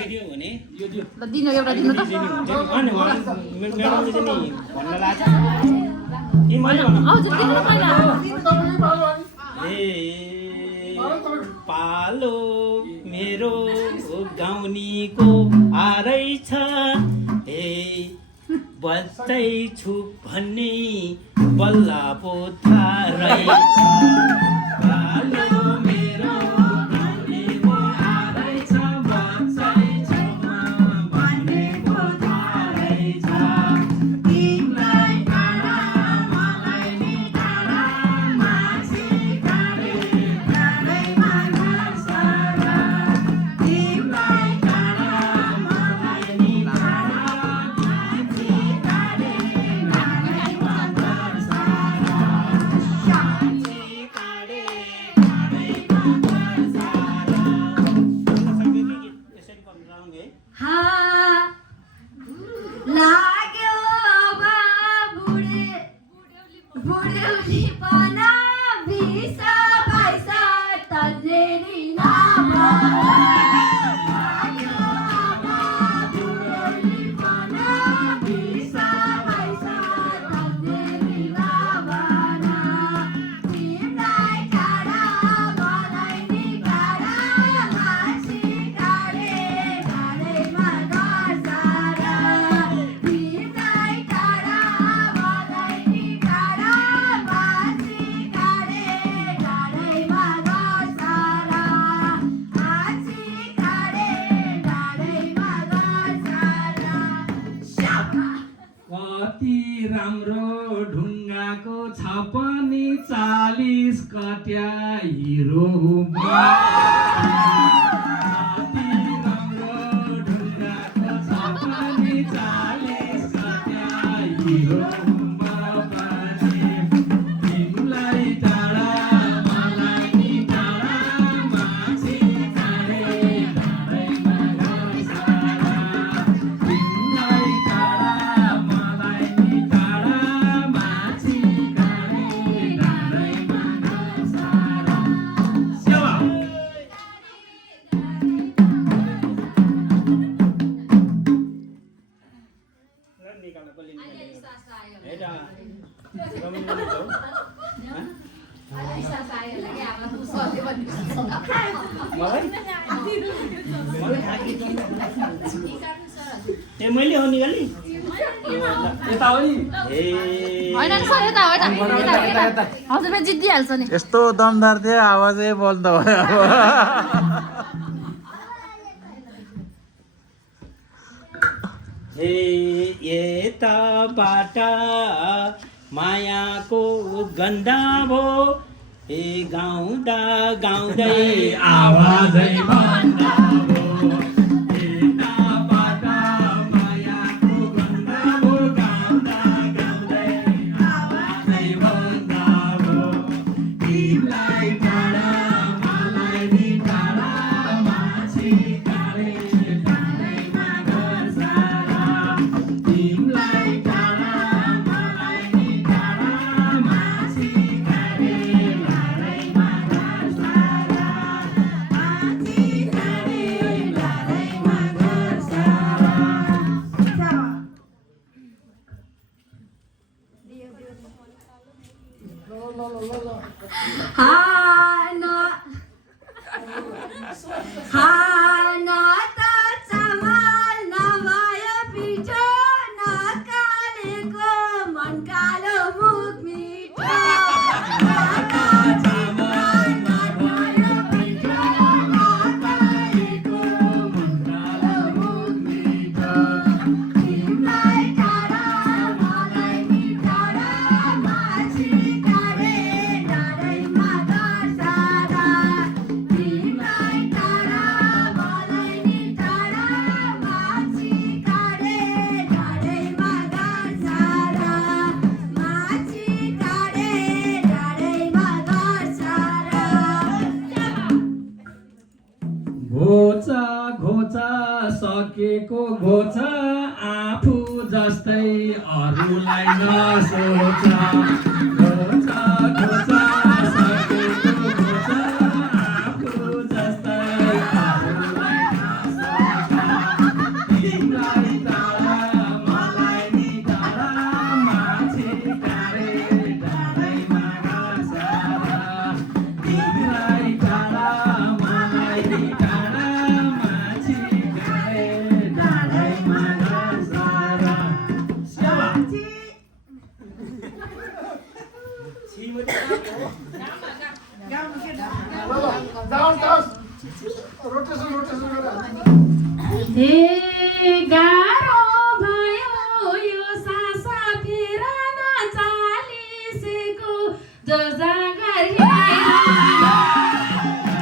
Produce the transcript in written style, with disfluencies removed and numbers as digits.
दियो भने ल दिनु एउटा दिनु त अनि म्याडमले चाहिँ नि भन्न लाग्छ कि मैले हजुर दिनु न पहिला ए पालो मेरो गाउँनीको आरै छ ए बच्चै छु भन्ने बल्ल पो थाहा रहेछ पालो मेरो गाउँनीको आरै छ बच्चै छु भन्ने पो थाहा रहेछ तिमीलाई टाढा मलाई नि टाढा मान्छे काँडे काँडैमा गर्छ र तिमीलाई टाढा मलाई नि टाढा मान्छे काँडे काँडैमा गर्छ र मान्छे काँडे काँडैमा गर्छ र यसरी गर्नु राउंगे हा लाग्यो अब बुढ्यौली पना 20 22 तन्नेरी नामा लाग्यो अब बुढ्यौली पना 20 22 तन्नेरी नामा तिमीलाई टाढा मलाई नि टाढा मान्छे काँडे काँडैमा गर्छ र तिमीलाई टाढा मलाई नि टाढा मान्छे काँडे काँडैमा गर्छ र मान्छे काँडे काँडैमा गर्छ र शाबा कति राम्रो ढुङ्गाको छ पनि 40 कट्या हिरो कति राम्रो ढुङ्गाको छ पनि 40 कट्या हिरो तिमीलाई टाढा मलाई नि टाढा मान्छे काँडे काँडैमा गर्छ तिमीलाई टाढा मलाई नि टाढा मान्छे काँडे काँडैमा गर्छ सेवा निकाल्न कसले हेटा ए मैले हो निकाल्ने यता हो नि होइन नि सर यता हो यता हजुर जित्दिहाल्छ नि यस्तो दमदार थियो आवाजै बोल्दा भयो हे यताबाट मायाको गन्धा भो हे गाउँदा गाउँदै आवाजै बन्द भो यताबाट मायाको गन्धा भो गाउँदा गाउँदै आवाजै बन्द भो तिमीलाई टाढा मलाई नि टाढा मान्छे काँडे काँडैमा गर्छ र तिमीलाई टाढा मलाई नि टाढा मान्छे काँडे काँडैमा गर्छ र मान्छे काँडे काँडैमा गर्छ हान त चामल नभयो पिठो नकालेको मन कालो मुख मिठो चामल नभयो पिठो नकालेको मन कालो मुख मिठो तिमीलाई टाढा मलाई नि टाढा मान्छे काँडे काँडैमा गर्छ र तिमीलाई टाढा मलाई नि टाढा मान्छे काँडे काँडैमा गर्छ र मान्छे काँडे काँडैमा गर्छ र घोचा घोचा सकेको घोचा आफू जस्तै अरूलाई नसोच घोचा घोचा सकेको घोचा आफू जस्तै अरूलाई नसोच ए गा